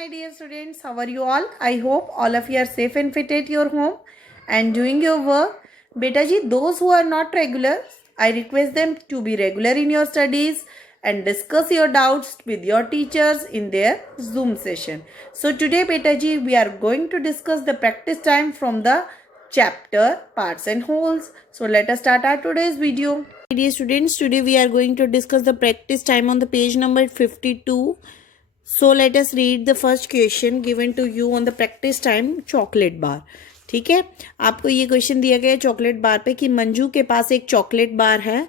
my dear students, how are you all? I hope all of you are safe and fit at your home and doing your work. Beta ji, those who are not regular, I request them to be regular in your studies and discuss your doubts with your teachers in their Zoom session. So today, beta ji, we are going to discuss the practice time from the chapter Parts and Wholes. So let us start our today's video. Dear students, today we are going to discuss the practice time on the page number 52. So let us read the first question given to you on the practice time chocolate bar. ठीक है, आपको ये question दिया गया है chocolate bar पे कि मंजू के पास एक चॉकलेट बार है,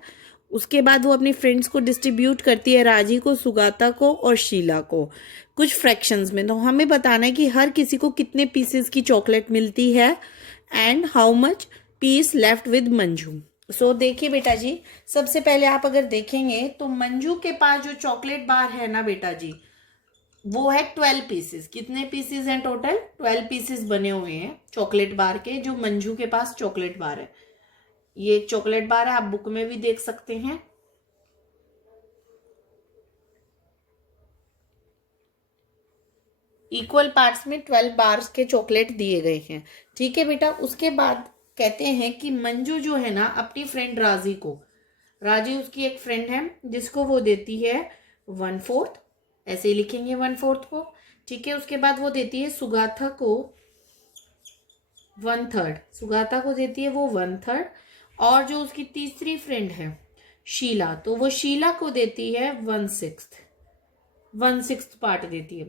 उसके बाद वो अपनी फ्रेंड्स को डिस्ट्रीब्यूट करती है, राजी को, सुगाता को और शीला को कुछ फ्रैक्शंस में। तो हमें बताना है कि हर किसी को कितने पीसेस की चॉकलेट मिलती है and how much piece left with Manju. So देखिए बेटा जी, सबसे पहले आप अगर देखेंगे तो मंजू के पास जो चॉकलेट बार है ना बेटा जी, वो है 12 पीसेस। कितने पीसेस हैं टोटल? 12 पीसेस बने हुए हैं चॉकलेट बार के, जो मंजू के पास चॉकलेट बार है। ये एक चॉकलेट बार है, आप बुक में भी देख सकते हैं। इक्वल पार्ट्स में 12 बार्स के चॉकलेट दिए गए हैं। ठीक है बेटा, उसके बाद कहते हैं कि मंजू जो है ना अपनी फ्रेंड राजी को, राजी उसकी एक फ्रेंड है जिसको वो देती है 1/4, ऐसे ही लिखेंगे 1/4 को। ठीक है, उसके बाद वो देती है सुगाथा को 1/3, सुगाथा को देती है वो 1/3, और जो उसकी तीसरी फ्रेंड है शीला, तो वो शीला को देती है 1/6 पार्ट देती है।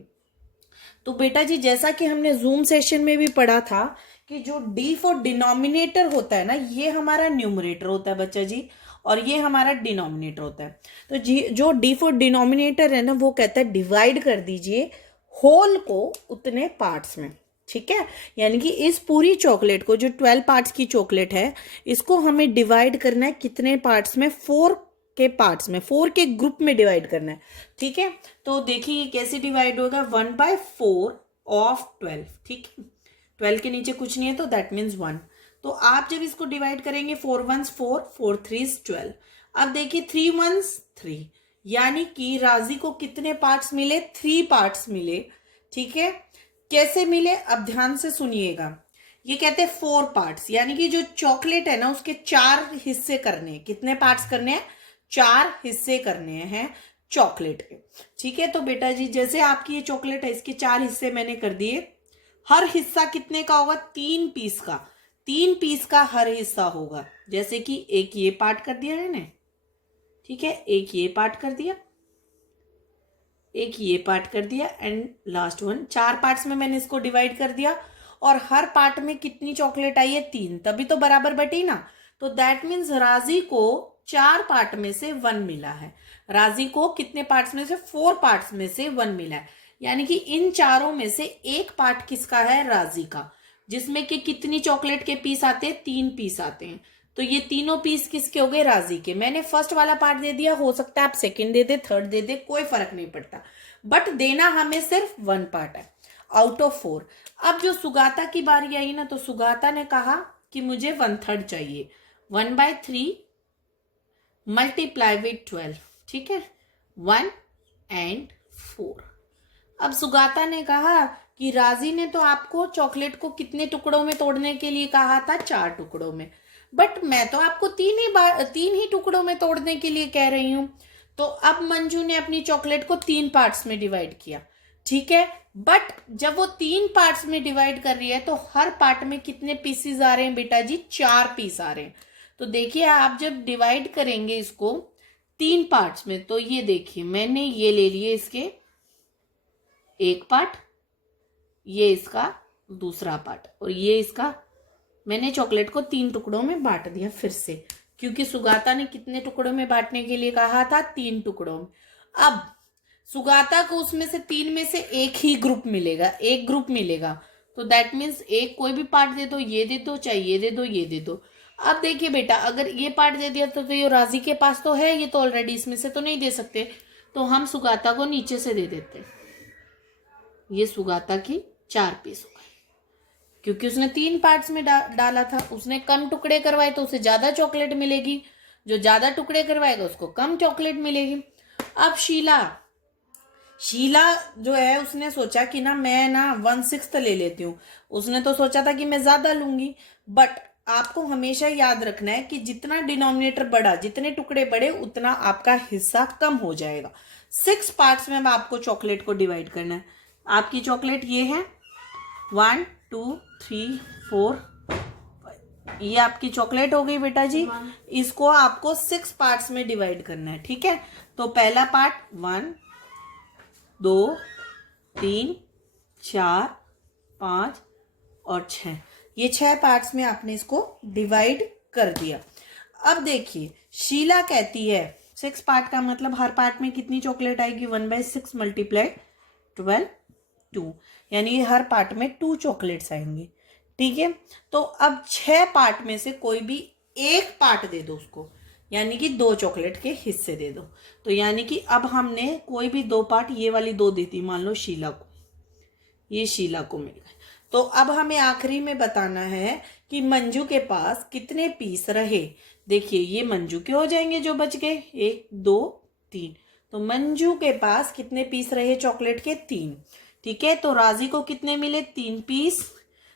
तो बेटा जी, जैसा कि हमने जूम सेशन में भी पढ़ा था कि जो डी फॉर डिनोमिनेटर होता है ना, ये हमारा न्यूमरेटर होता है बच्चा जी, और ये हमारा डिनोमिनेटर होता है। तो जी जो डी फॉर डिनोमिनेटर है ना, वो कहता है डिवाइड कर दीजिए होल को उतने पार्ट्स में। ठीक है, यानी कि इस पूरी चॉकलेट को, जो 12 पार्ट्स की चॉकलेट है, इसको हमें डिवाइड करना है कितने पार्ट्स में? 4 के पार्ट्स में, 4 के ग्रुप में डिवाइड करना है। ठीक है, तो देखिए कैसे डिवाइड होगा, 1/4 ऑफ 12। ठीक है, 12 के नीचे कुछ नहीं है तो दैट मीन्स 1। तो आप जब इसको डिवाइड करेंगे 4 1s 4, 4 3s 12। अब देखिए 3 1s 3, यानी कि राजी को कितने पार्ट्स मिले? 3 पार्ट्स मिले। ठीक है, कैसे मिले अब ध्यान से सुनिएगा। ये कहते हैं 4 पार्ट्स, यानी कि जो चॉकलेट है ना उसके 4 हिस्से करने हैं। कितने पार्ट्स करने हैं? 4 हिस्से करने हैं चॉकलेट के। ठीक है, तो बेटा जी जैसे आपकी ये चॉकलेट है, इसके 4 हिस्से मैंने कर दिए। हर हिस्सा कितने का होगा? 3 पीस का। 3 पीस का हर हिस्सा होगा। जैसे कि एक ये पार्ट कर दिया मैंने, ठीक है, एक ये पार्ट कर दिया, एक ये पार्ट कर दिया, एंड लास्ट वन। 4 पार्ट्स में मैंने इसको डिवाइड कर दिया, और हर पार्ट में कितनी चॉकलेट आई है? 3, तभी तो बराबर बटी ना। तो दैट मीन्स राजी को 4 पार्ट में से 1 मिला है। राजी को कितने पार्ट्स में से? 4 पार्ट्स में से 1 मिला है, यानी कि इन चारों में से एक पार्ट किसका है? राजी का, जिसमें कि कितनी चॉकलेट के पीस आते हैं? 3 पीस आते हैं। तो ये तीनों पीस किसके हो गए? राजी के। मैंने फर्स्ट वाला पार्ट दे दिया, हो सकता है आप सेकंड दे दे, थर्ड दे दे, कोई फर्क नहीं पड़ता, बट देना हमें सिर्फ 1 पार्ट है आउट ऑफ 4। अब जो सुगाता की बारी आई ना, तो सुगाता ने कहा कि मुझे 1/3 चाहिए। 1/3 मल्टीप्लाई विद 12। ठीक है, 1 and 4। अब सुगाता ने कहा कि राजी ने तो आपको चॉकलेट को कितने टुकड़ों में तोड़ने के लिए कहा था? 4 टुकड़ों में, बट मैं तो आपको 3 ही टुकड़ों में तोड़ने के लिए कह रही हूं। तो अब मंजू ने अपनी चॉकलेट को 3 पार्ट्स में डिवाइड किया। ठीक है, बट जब वो 3 पार्ट्स में डिवाइड कर रही है तो हर पार्ट में कितने पीसेस आ रहे हैं बेटा जी? 4 पीस आ रहे हैं। तो देखिए आप जब डिवाइड करेंगे इसको 3 पार्ट्स में, तो ये देखिए मैंने ये ले लिए इसके एक पार्ट, ये इसका दूसरा पार्ट, और ये इसका। मैंने चॉकलेट को 3 टुकड़ों में बांट दिया फिर से, क्योंकि सुगाता ने कितने टुकड़ों में बांटने के लिए कहा था? 3 टुकड़ों में। अब सुगाता को उसमें से 3 में से एक ही ग्रुप मिलेगा, एक ग्रुप मिलेगा। तो दैट मीन्स एक कोई भी पार्ट दे दो, ये दे दो, चाहे ये दे दो, ये दे दो। अब देखिए बेटा, अगर ये पार्ट दे दिया तो ये राजी के पास तो है, ये तो ऑलरेडी, इसमें से तो नहीं दे सकते, तो हम सुगाता को नीचे से दे देते। ये सुगाता की 4 पीस हो गए, क्योंकि उसने 3 पार्ट्स में डाला था। उसने कम टुकड़े करवाए तो उसे ज्यादा चॉकलेट मिलेगी, जो ज्यादा टुकड़े करवाएगा उसको कम चॉकलेट मिलेगी। अब शीला जो है उसने सोचा कि ना मैं ना 1/6 ले लेती हूँ। उसने तो सोचा था कि मैं ज्यादा लूंगी, बट आपको हमेशा याद रखना है कि जितना डिनोमिनेटर बढ़ा, जितने टुकड़े बढ़े, उतना आपका हिस्सा कम हो जाएगा। 6 पार्ट्स में अब आपको चॉकलेट को डिवाइड करना है। आपकी चॉकलेट ये है 1 2 3 4, ये आपकी चॉकलेट हो गई बेटा जी। इसको आपको 6 पार्ट्स में डिवाइड करना है, ठीक है। तो पहला पार्ट 1 2 3 4 5 और 6, ये 6 पार्ट्स में आपने इसको डिवाइड कर दिया। अब देखिए शीला कहती है 6 पार्ट का मतलब हर पार्ट में कितनी चॉकलेट आएगी, 1/6 मल्टीप्लाई 12 2, यानी हर पार्ट में 2 चॉकलेट्स आएंगी, ठीक है। तो अब 6 पार्ट में से कोई भी एक पार्ट दे दो उसको, यानी कि 2 चॉकलेट के हिस्से दे दो। तो यानी कि अब हमने कोई भी 2 पार्ट, ये वाली 2 दी थी मान लो शीला को, ये शीला को मिल गए। तो अब हमें आखिरी में बताना है कि मंजू के पास कितने पीस रहे। देखिए ये मंजू के हो जाएंगे जो बच गए, 1 2 3। तो मंजू के पास कितने पीस रहे चॉकलेट के, 3, ठीक है। तो राजी को कितने मिले, 3 पीस।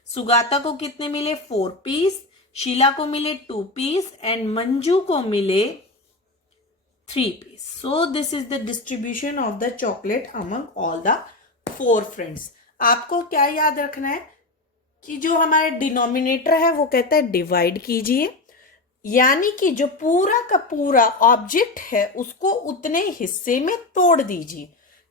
सुगाता को कितने मिले, 4 पीस। शीला को मिले 2 पीस एंड मंजू को मिले 3 piece. So this is the distribution of the chocolate among all the 4 friends. आपको क्या याद रखना है कि जो हमारा डिनोमिनेटर है वो कहता है डिवाइड कीजिए, यानी कि जो पूरा का पूरा ऑब्जेक्ट है उसको उतने हिस्से में तोड़ दीजिए,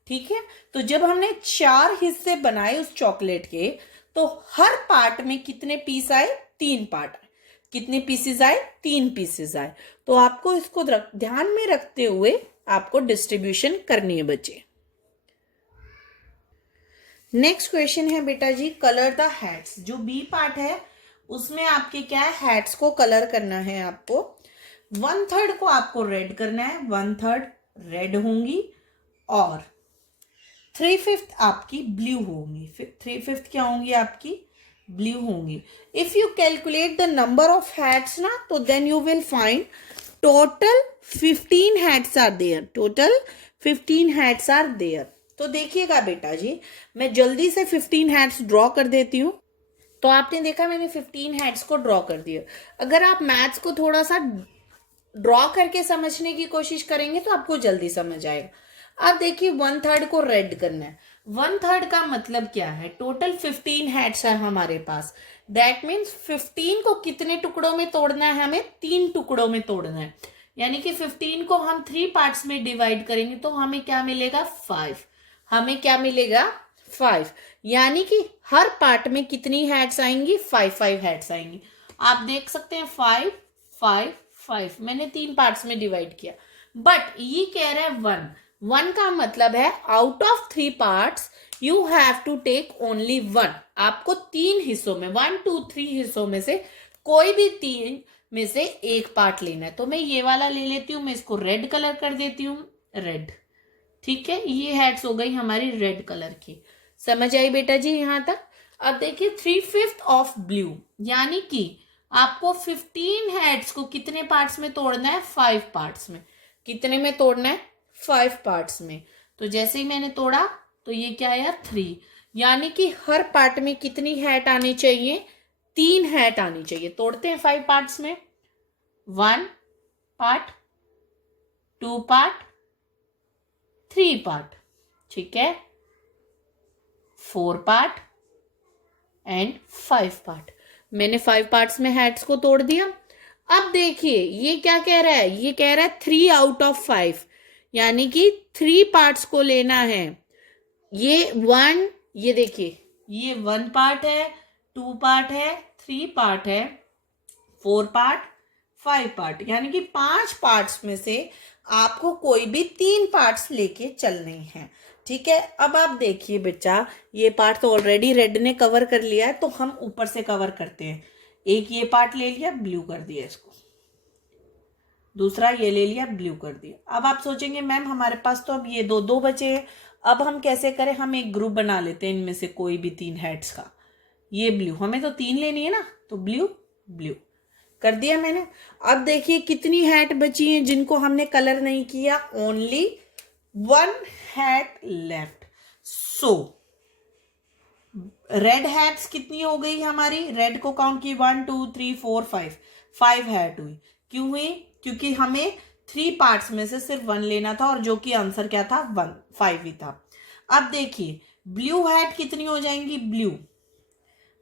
ठीक है। तो जब हमने 4 हिस्से बनाए उस चॉकलेट के, तो हर पार्ट में कितने पीस आए, 3 पार्ट आए। कितने पीसेस आए, 3 पीसेस आए। तो आपको इसको ध्यान में रखते हुए आपको डिस्ट्रीब्यूशन करनी है बच्चे। नेक्स्ट क्वेश्चन है बेटा जी, कलर द हैट्स। जो बी पार्ट है उसमें आपके क्या है, हैट्स को कलर करना है आपको। 1/3 को आपको रेड करना है, 1/3 रेड होंगी और 3/5 आपकी ब्लू होंगी। 3/5 क्या होंगी आपकी, ब्लू होंगी। If you calculate the number of hats ना, तो then you will find total 15 hats are there, total 15 hats are there. तो देखिएगा बेटा जी, मैं जल्दी से 15 हैट्स ड्रॉ कर देती हूँ। तो आपने देखा मैंने 15 हैट्स को ड्रॉ कर दिया। अगर आप मैथ्स को थोड़ा सा ड्रॉ करके समझने की कोशिश करेंगे तो आपको जल्दी समझ आएगा। अब देखिए 1/3 को रेड करना है। 1/3 का मतलब क्या है, टोटल 15 हैट्स है हमारे पास। दैट मीन्स 15 को कितने टुकड़ों में तोड़ना है, हमें 3 टुकड़ों में तोड़ना है। यानी कि 15 को हम 3 पार्ट्स में डिवाइड करेंगे तो हमें क्या मिलेगा, 5। हमें क्या मिलेगा, 5। यानी कि हर पार्ट में कितनी हैट्स आएंगी, 5 हैट्स आएंगी। आप देख सकते हैं 5 5 5, मैंने 3 पार्ट्स में डिवाइड किया। बट ये कह रहा है 1 का मतलब है out of 3 parts you have to take only 1। आपको 3 हिस्सों में, 1 2 3 हिस्सों में से कोई भी 3 में से एक पार्ट लेना है। तो मैं ये वाला ले लेती हूँ, मैं इसको रेड कलर कर देती हूँ, रेड, ठीक है। ये हैट्स हो गई हमारी रेड कलर की। समझ आई बेटा जी यहां तक। अब देखिए 3/5 ऑफ ब्लू, यानी कि आपको 15 हैट्स को कितने पार्ट्स में तोड़ना है, 5 पार्ट्स में। कितने में तोड़ना है, 5 पार्ट्स में। तो जैसे ही मैंने तोड़ा तो ये क्या आया, 3। यानी कि हर पार्ट में कितनी हैट आनी चाहिए, 3 हैट आनी चाहिए। तोड़ते हैं 5 पार्ट्स में, 1 पार्ट, 2 पार्ट, 3 पार्ट, ठीक है, 4 पार्ट एंड 5 पार्ट। मैंने 5 पार्ट्स में हैट्स को तोड़ दिया। अब देखिए ये क्या कह रहा है, ये कह रहा है 3 आउट ऑफ 5, यानी कि 3 पार्ट्स को लेना है। ये 1, ये देखिए ये 1 पार्ट है, 2 पार्ट है, 3 पार्ट है, 4 पार्ट, 5 पार्ट, यानी कि 5 पार्ट्स में से आपको कोई भी 3 पार्ट्स लेके चलने हैं, ठीक है। अब आप देखिए बच्चा, ये पार्ट तो ऑलरेडी रेड ने कवर कर लिया है, तो हम ऊपर से कवर करते हैं। एक ये पार्ट ले लिया, ब्लू कर दिया इसको, दूसरा ये ले लिया, ब्लू कर दिया। अब आप सोचेंगे मैम हमारे पास तो अब ये दो बचे हैं, अब हम कैसे करें। हम एक ग्रुप बना लेते हैं इनमें से कोई भी 3 हैट्स का। ये ब्लू, हमें तो 3 लेनी है ना, तो ब्लू ब्लू कर दिया मैंने। अब देखिए कितनी हैट बची हैं जिनको हमने कलर नहीं किया, only 1 hat left. So red hats कितनी हो गई हमारी, रेड को काउंट की 1 2 3 4 5 हैट हुई. क्यों हुई? क्योंकि हमें 3 पार्ट्स में से सिर्फ 1 लेना था और जो कि आंसर क्या था 5 ही था. अब देखिए ब्लू हैट कितनी हो जाएंगी,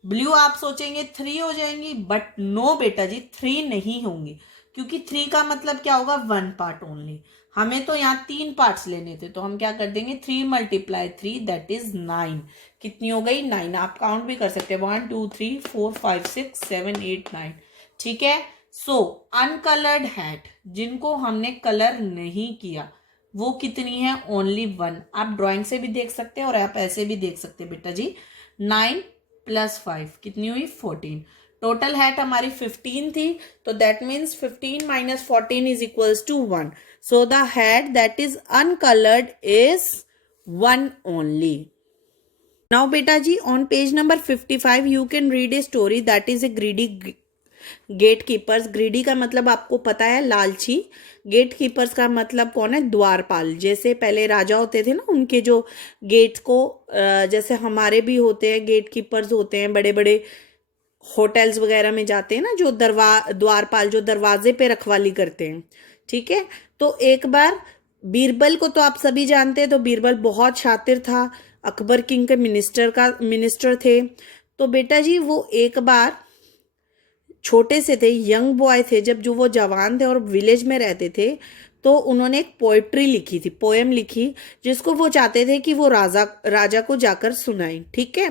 ब्लू आप सोचेंगे 3 हो जाएंगी, बट नो बेटा जी 3 नहीं होंगी, क्योंकि 3 का मतलब क्या होगा 1 पार्ट ओनली. हमें तो यहाँ 3 पार्ट्स लेने थे, तो हम क्या कर देंगे 3 × 3 दैट इज 9. कितनी हो गई 9. आप काउंट भी कर सकते हैं 1 2 3 4 5 6 7 8 9. ठीक है. सो अनकलर्ड हैट जिनको हमने कलर नहीं किया वो कितनी है, ओनली 1. आप ड्राइंग से भी देख सकते हैं और आप ऐसे भी देख सकते हैं बेटा जी. 9 + 5 कितनी हुई 14. टोटल हैट हमारी 15 थी, तो that means 15 - 14 is equals to 1. So the hat that is uncoloured is 1 only. Now बेटा जी on page number 55 you can read a story that is a greedy gate keepers. Greedy का मतलब आपको पता है लालची. गेट कीपर्स का मतलब कौन है, द्वारपाल. जैसे पहले राजा होते थे ना, उनके जो गेट्स को जैसे हमारे भी होते हैं गेट कीपर्स होते हैं, बड़े बड़े होटल्स वगैरह में जाते हैं ना, जो द्वारपाल जो दरवाजे पे रखवाली करते हैं. ठीक है. तो एक बार बीरबल को तो आप सभी जानते हैं, तो बीरबल बहुत शातिर था, अकबर किंग के मिनिस्टर थे. तो बेटा जी वो एक बार छोटे से थे, यंग बॉय थे, जब जो वो जवान थे और विलेज में रहते थे, तो उन्होंने एक पोएट्री लिखी थी, पोएम लिखी, जिसको वो चाहते थे कि वो राजा को जाकर सुनाएं. ठीक है.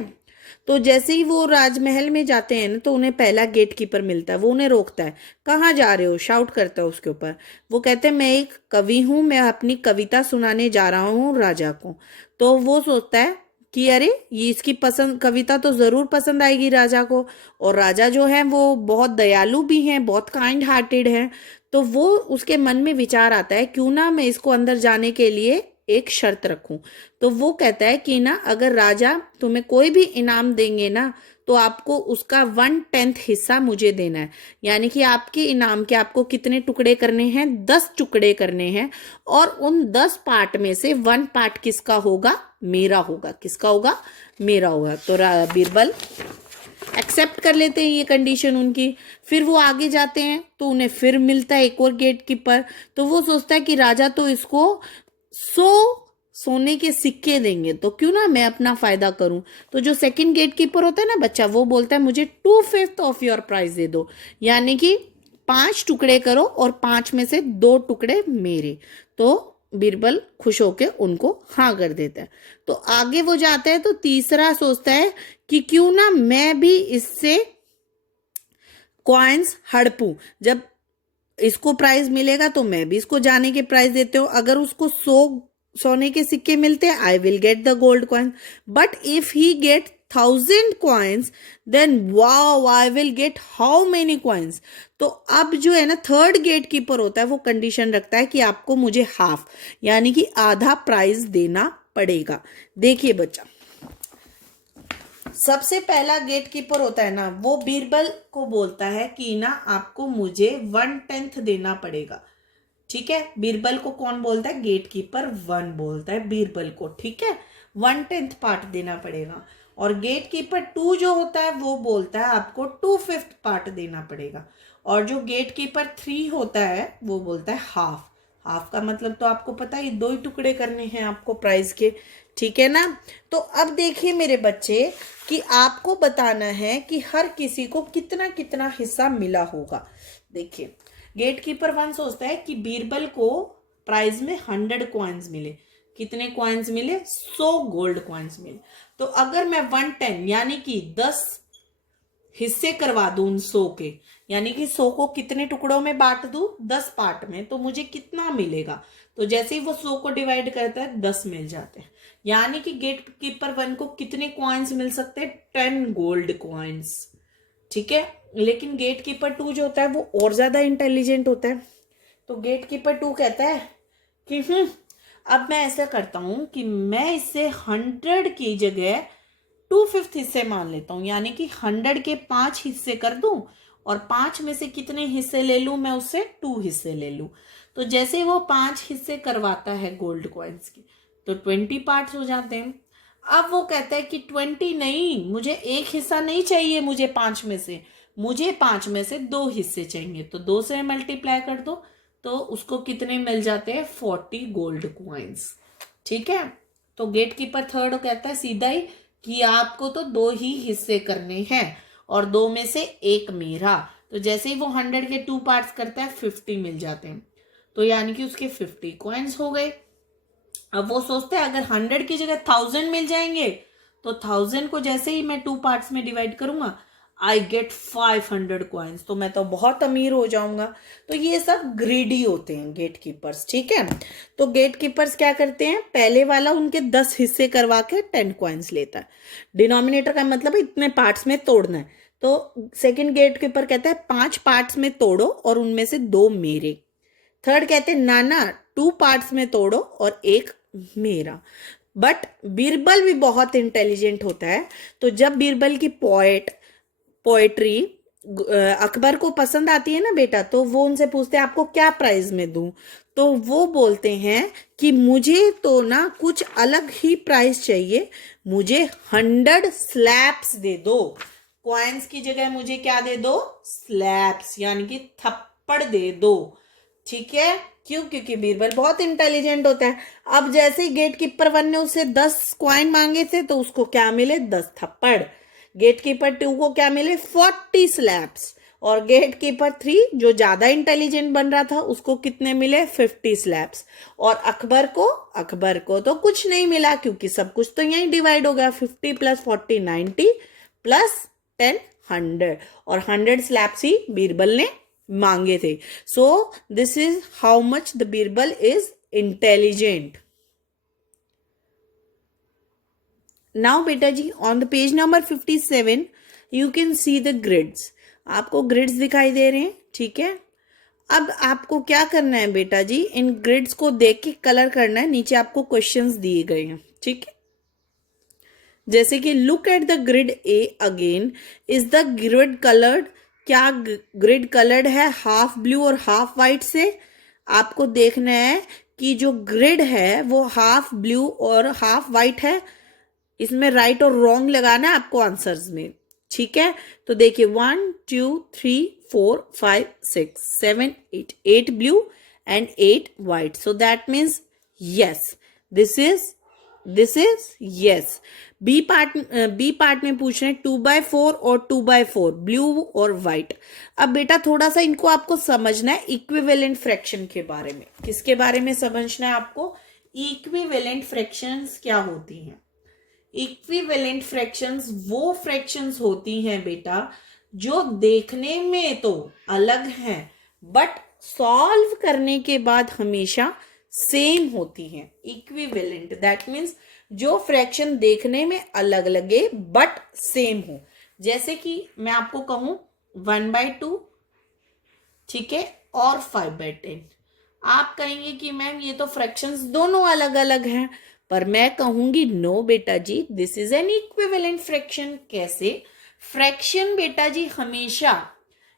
तो जैसे ही वो राजमहल में जाते हैं ना, तो उन्हें पहला गेट कीपर मिलता है. वो उन्हें रोकता है, कहाँ जा रहे हो, शाउट करता है उसके ऊपर. वो कहते हैं मैं एक कवि हूँ, मैं अपनी कविता सुनाने जा रहा हूँ राजा को. तो वो सोचता है कि अरे ये इसकी पसंद कविता तो जरूर पसंद आएगी राजा को, और राजा जो है वो बहुत दयालु भी हैं, बहुत काइंड हार्टेड हैं. तो वो उसके मन में विचार आता है क्यों ना मैं इसको अंदर जाने के लिए एक शर्त रखूं. तो वो कहता है कि ना अगर राजा तुम्हें कोई भी इनाम देंगे ना, तो आपको उसका 1/10 हिस्सा मुझे देना है. यानी कि आपके इनाम के आपको कितने टुकड़े करने हैं, 10 टुकड़े करने हैं, और उन 10 पार्ट में से 1 पार्ट किसका होगा, मेरा होगा. किसका होगा, मेरा होगा. तो बीरबल एक्सेप्ट कर लेते हैं ये कंडीशन उनकी. फिर वो आगे जाते हैं, तो उन्हें फिर मिलता है एक और गेट कीपर. तो वो सोचता है कि राजा तो इसको 100 सोने के सिक्के देंगे, तो क्यों ना मैं अपना फायदा करूं. तो जो सेकंड गेट कीपर होता है ना बच्चा, वो बोलता है मुझे 2/5 ऑफ योर प्राइस दे दो, यानी कि 5 टुकड़े करो और 5 में से 2 टुकड़े मेरे. तो बीरबल खुश होके उनको हाँ कर देता है. तो आगे वो जाता है, तो तीसरा सोचता है कि क्यों ना मैं भी इससे कॉइन्स हड़पूं. जब इसको प्राइज मिलेगा तो मैं भी इसको जाने के प्राइज देते हूँ. अगर उसको 100 सोने के सिक्के मिलते हैं, I will get the gold coin. But if he get 1000 coins, then wow I will get how many coins. तो अब जो है ना थर्ड गेट कीपर होता है, वो कंडीशन रखता है कि आपको मुझे हाफ, यानी कि आधा प्राइज देना पड़ेगा. देखिए बच्चा, सबसे पहला गेट कीपर होता है ना, वो बीरबल को बोलता है कि ना आपको मुझे 1/10 देना पड़ेगा. ठीक है. बीरबल को कौन बोलता है, गेट कीपर 1 बोलता है बीरबल को. ठीक है. 1/10 पार्ट देना पड़ेगा. और गेट कीपर 2 जो होता है वो बोलता है आपको 2/5 पार्ट देना पड़ेगा. और जो गेट कीपर 3 होता है वो बोलता है हाफ. हाफ का मतलब तो आपको पता है, 2 ही टुकड़े करने हैं आपको प्राइस के. ठीक है ना. तो अब देखिए मेरे बच्चे कि आपको बताना है कि हर किसी को कितना कितना हिस्सा मिला होगा. देखिए गेट कीपर 1 सोचता है कि बीरबल को प्राइज में 100 कॉइन्स मिले. कितने कॉइन्स मिले, 100 गोल्ड कॉइन्स मिले. तो अगर मैं 1/10 यानी कि 10 हिस्से करवा दूं उन 100 के, यानी कि 100 को कितने टुकड़ों में बांट दूं, 10 पार्ट में, तो मुझे कितना मिलेगा. तो जैसे ही वो 100 को डिवाइड करता है 10 मिल जाते हैं. यानी कि गेट कीपर 1 को कितने कॉइन्स मिल सकते हैं, 10 गोल्ड कॉइन्स. ठीक है. लेकिन गेट कीपर 2 जो होता है वो और ज्यादा इंटेलिजेंट होता है. तो गेट कीपर 2 कहता है कि अब मैं ऐसा करता हूं कि मैं इससे 100 की जगह 2/5 हिस्से मान लेता हूं, यानी कि 100 के 5 हिस्से कर दूं, और 5 में से कितने हिस्से ले लूं मैं, उससे 2 हिस्से ले लूं. तो जैसे वो 5 हिस्से करवाता है गोल्ड कॉइन्स के, तो 20 पार्ट्स हो जाते हैं। अब वो कहता है कि 20 नहीं, मुझे एक हिस्सा नहीं चाहिए, मुझे 5 में से, मुझे 5 में से 2 हिस्से चाहिए। तो 2 से मल्टीप्लाई कर दो, तो उसको कितने मिल जाते हैं? 40 गोल्ड कॉइन्स। ठीक है, तो गेट कीपर थर्ड कहता है सीधा ही कि आपको तो 2 ही हिस्से करने हैं और 2 में से एक मेरा। तो जैसे ही वो 100 के 2 पार्ट्स करता है 50 मिल जाते हैं, तो यानी कि उसके 50 कॉइन्स हो गए। अब वो सोचते हैं अगर 100 की जगह 1000 मिल जाएंगे, तो 1000 को जैसे ही मैं 2 पार्ट्स में डिवाइड करूंगा, आई गेट 500 कॉइन्स, तो मैं तो बहुत अमीर हो जाऊंगा। तो ये सब ग्रीडी होते हैं गेट कीपर्स। ठीक है, तो गेट कीपर्स क्या करते हैं, पहले वाला उनके 10 हिस्से करवा के 10 कॉइन्स लेता है। डिनोमिनेटर का मतलब है इतने पार्ट्स में तोड़ना है। तो सेकंड गेट कीपर कहता है 5 पार्ट्स में तोड़ो और उनमें से 2 मेरे। थर्ड कहते हैं ना 2 पार्ट्स में तोड़ो और एक मेरा। बट बीरबल भी बहुत इंटेलिजेंट होता है, तो जब बीरबल की पोएट्री अकबर को पसंद आती है ना बेटा, तो वो उनसे पूछते हैं आपको क्या प्राइज में दूं, तो वो बोलते हैं कि मुझे तो ना कुछ अलग ही प्राइस चाहिए, मुझे 100 स्लैब्स दे दो। कॉइन्स की जगह मुझे क्या दे दो? स्लैब्स, यानी कि थप्पड़ दे दो। ठीक है, क्यों? क्योंकि बीरबल बहुत इंटेलिजेंट होता है। अब जैसे ही गेट कीपर 1 ने उससे 10 कॉइन मांगे थे, तो उसको क्या मिले? 10 थप्पड़। गेट कीपर 2 को क्या मिले? 40 स्लैब्स। और गेट कीपर 3 जो ज्यादा इंटेलिजेंट बन रहा था, उसको कितने मिले? 50 स्लैब्स। और अकबर को तो कुछ नहीं मिला, क्योंकि सब कुछ तो यही डिवाइड हो गया। 50 + 40 90 + 10 100, और 100 स्लैब्स ही बीरबल ने मांगे थे। So this is how much the Birbal is intelligent. Now बेटा जी, on the page number 57 you can see the grids. आपको ग्रिड्स दिखाई दे रहे हैं। ठीक है, अब आपको क्या करना है बेटा जी, इन ग्रिड्स को देख के कलर करना है। नीचे आपको क्वेश्चंस दिए गए हैं। ठीक है, जैसे कि look at the grid A again, is the grid coloured? क्या ग्रिड कलर्ड है हाफ ब्लू और हाफ वाइट से? आपको देखना है कि जो ग्रिड है वो हाफ ब्लू और हाफ वाइट है। इसमें राइट और रॉन्ग लगाना है आपको आंसर्स में। ठीक है, तो देखिए 1 2 3 4 5 6 7 8, 8 blue and 8 white. So that means yes, this is yes. B part में पूछ रहे हैं 2/4 और 2/4, ब्लू और व्हाइट। अब बेटा थोड़ा सा इनको आपको समझना है इक्विवेलेंट फ्रैक्शन के बारे में। किसके बारे में समझना है आपको? इक्विवेलेंट फ्रैक्शंस क्या होती हैं। इक्विवेलेंट फ्रैक्शंस वो फ्रैक्शंस होती हैं बेटा जो देखने में तो अलग हैं, बट सॉल्व करने के बाद हमेशा सेम होती हैं। इक्विवेलेंट दैट मीन्स जो फ्रैक्शन देखने में अलग लगे बट सेम हो। जैसे कि मैं आपको कहूं 1/2, ठीक है, और 5/10, आप कहेंगे कि मैम ये तो फ्रैक्शंस दोनों अलग अलग हैं, पर मैं कहूंगी नो बेटा जी, this is an equivalent fraction. कैसे? फ्रैक्शन बेटा जी हमेशा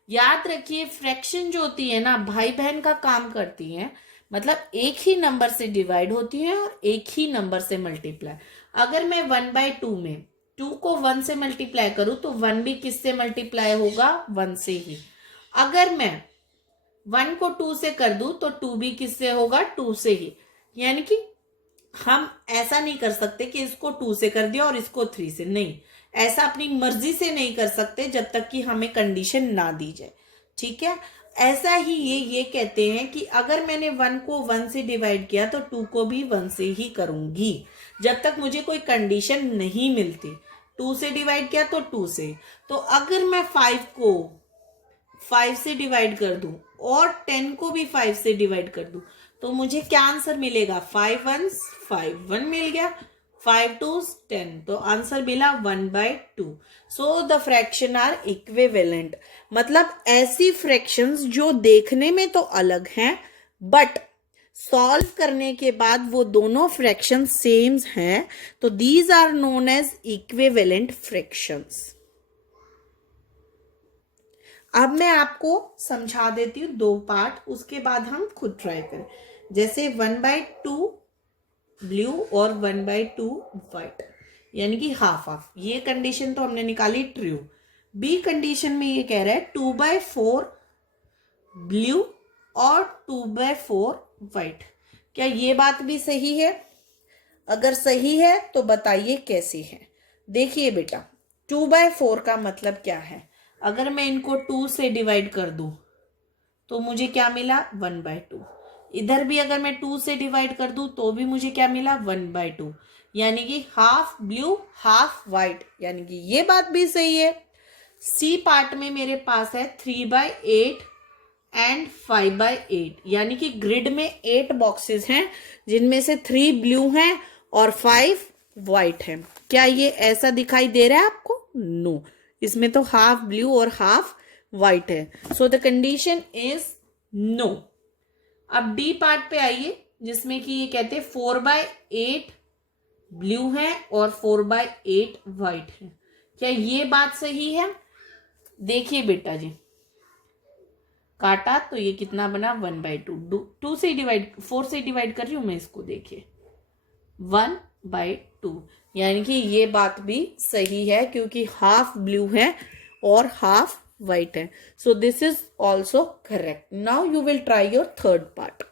याद रखिए, फ्रैक्शन जो होती है ना भाई बहन का काम करती है, मतलब एक ही नंबर से डिवाइड होती है और एक ही नंबर से मल्टीप्लाई। अगर मैं 1/2 में 2 को 1 से मल्टीप्लाई करूं, तो 1 भी किससे मल्टीप्लाई होगा? 1 से ही। अगर मैं 1 को 2 से कर दूं, तो 2 भी किससे होगा? 2 से ही। यानी कि हम ऐसा नहीं कर सकते कि इसको 2 से कर दिया और इसको 3 से, नहीं, ऐसा अपनी मर्जी से नहीं कर सकते जब तक कि हमें कंडीशन ना दी जाए। ठीक है, ऐसा ही ये कहते हैं कि अगर मैंने 1 को 1 से डिवाइड किया, तो 2 को भी 1 से ही करूंगी जब तक मुझे कोई कंडीशन नहीं मिलती। 2 से डिवाइड किया तो 2 से। तो अगर मैं 5 को 5 से डिवाइड कर दूं और 10 को भी 5 से डिवाइड कर दूं, तो मुझे क्या आंसर मिलेगा? 5 1s 5, 1 मिल गया, 5 2s 10, तो आंसर मिला 1/2। So the fraction are equivalent, मतलब ऐसी फ्रैक्शंस जो देखने में तो अलग हैं बट सॉल्व करने के बाद वो दोनों फ्रैक्शन सेम हैं, तो these are known as equivalent fractions. अब मैं आपको समझा देती हूँ 2 पार्ट, उसके बाद हम खुद ट्राई करें। जैसे 1/2 ब्लू और 1/2 वाइट, यानी कि हाफ हाफ, ये कंडीशन तो हमने निकाली ट्रू। बी कंडीशन में ये कह रहा है 2/4 ब्लू और 2/4 वाइट। क्या ये बात भी सही है? अगर सही है तो बताइए कैसी है। देखिए बेटा, 2/4 का मतलब क्या है? अगर मैं इनको 2 से डिवाइड कर दूं तो मुझे क्या मिला? 1/2। इधर भी अगर मैं 2 से डिवाइड कर दूं तो भी मुझे क्या मिला? 1/2, यानी कि हाफ ब्लू हाफ वाइट, यानी कि ये बात भी सही है। सी पार्ट में मेरे पास है 3/8 एंड 5/8, यानी कि ग्रिड में 8 बॉक्सेस हैं जिनमें से 3 ब्लू हैं और 5 वाइट हैं। क्या ये ऐसा दिखाई दे रहा है आपको? नो, इसमें तो हाफ ब्लू और हाफ वाइट है। So the condition is no. अब डी पार्ट पे आइए, जिसमें कि ये कहते हैं 4/8 ब्लू है और 4/8 वाइट है। क्या ये बात सही है? देखिए बेटा जी, काटा तो ये कितना बना? 1/2। 2 से डिवाइड, 4 से डिवाइड कर रही हूं मैं इसको, देखिए 1/2, यानी कि ये बात भी सही है क्योंकि हाफ ब्लू है और हाफ वाइट है। सो this is also correct. Now you will try your third part.